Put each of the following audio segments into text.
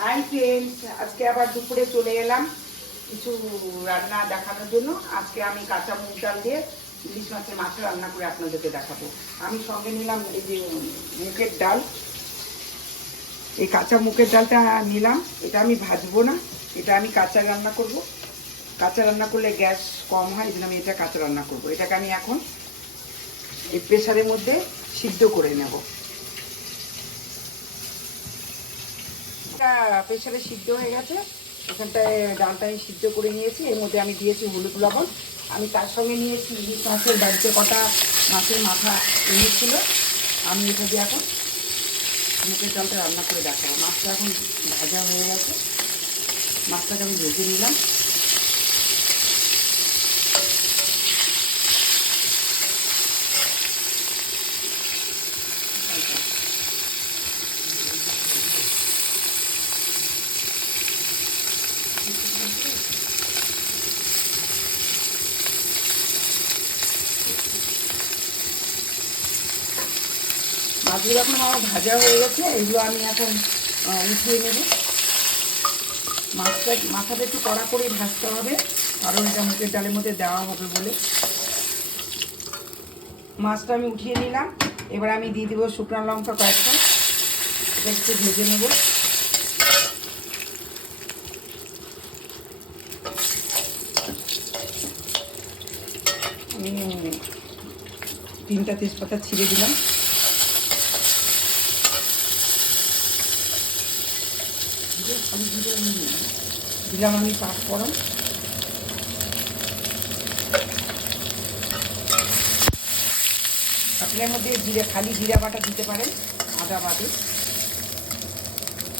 Hi friends, আজকে আবার দুপুরে চলে এলাম কিছু রান্না দেখানোর জন্য। আজকে আমি কাঁচা মুগ ডাল দিয়ে ইলিশ মাছের মাথা রান্না করে আপনাদেরকে দেখাবো। আমি সঙ্গে নিলাম এই যে মুগের ডাল, এই কাঁচা মুগের ডালটা নিলাম। এটা আমি ভাজবো না, এটা আমি কাঁচা রান্না করব। কাঁচা রান্না করলে গ্যাস কম হয়, এই জন্য আমি এটা কাঁচা রান্না করব। এটাকে আমি এখন এই প্রেসারের মধ্যে সিদ্ধ করে নেব। প্রেসারে সিদ্ধ হয়ে গেছে, এখানটায় ডালটা আমি সিদ্ধ করে নিয়েছি। এর মধ্যে আমি দিয়েছি হলুদ লবণ। আমি তার সঙ্গে নিয়েছি ইলিশ মাছের বাড়িতে কটা মাছের মাথা এনেছিল। আমি এটা দিয়ে এখন মুগের ডালটা রান্না করে দেখাবো। মাছটা এখন ভাজা হয়ে গেছে, মাছটাকে আমি ভেজে নিলাম। মাছগুলো এখন আমার ভাজা হয়ে গেছে, এগুলো আমি এখন উঠিয়ে নেব। মাথাটা একটু কড়া করে ভাজতে হবে, কারণ এটা মুগের ডালের মধ্যে দেওয়া হবে বলে। মাছটা আমি উঠিয়ে নিলাম। এবার আমি দিয়ে দেবো শুকনো লঙ্কা কয়েকটা, এটা একটু ভেজে নেব। আমি 3টা তেজপাতা ছিঁড়ে দিলাম। দিলাম আমি 5 ফোড়ন। আপনার মধ্যে খালি জিরা বাটা দিতে পারেন, আদা বাদে।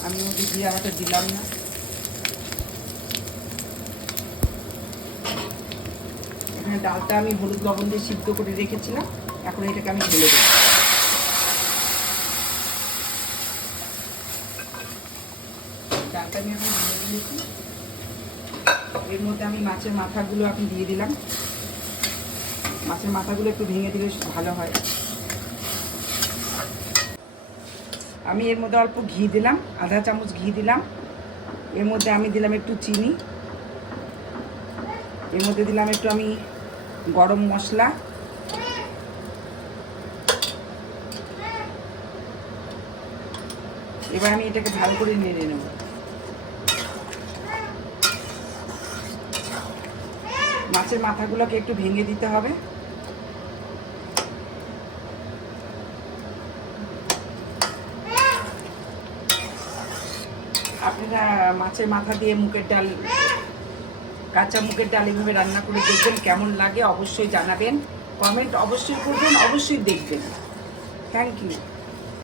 আমি মধ্যে জিরা বাটা দিলাম না। এখানে ডালটা আমি হলুদ লবণ দিয়ে সিদ্ধ করে রেখেছিলাম, এখন এটাকে আমি ঢেলে দেবো। ডালটা আমি এখন ঢেলে দিয়েছি। এর মধ্যে আমি মাছের মাথাগুলো এখন দিয়ে দিলাম। মাছের মাথাগুলো একটু ভেঙে দিলে ভালো হয়। আমি এর মধ্যে অল্প ঘি দিলাম, আধা চামচ ঘি দিলাম। এর মধ্যে আমি দিলাম একটু চিনি। এর মধ্যে দিলাম একটু আমি গরম মশলা। এবার আমি এটাকে ভালো করে নেড়ে নেব। মাছের মাথাগুলোকে একটু ভেঙে দিতে হবে। আপনারা মাছের মাথা দিয়ে মুগের ডাল, কাঁচা মুগের ডাল এইভাবে রান্না করে দেখবেন, কেমন লাগে অবশ্যই জানাবেন। কমেন্ট অবশ্যই করবেন, অবশ্যই দেখবেন। Thank you.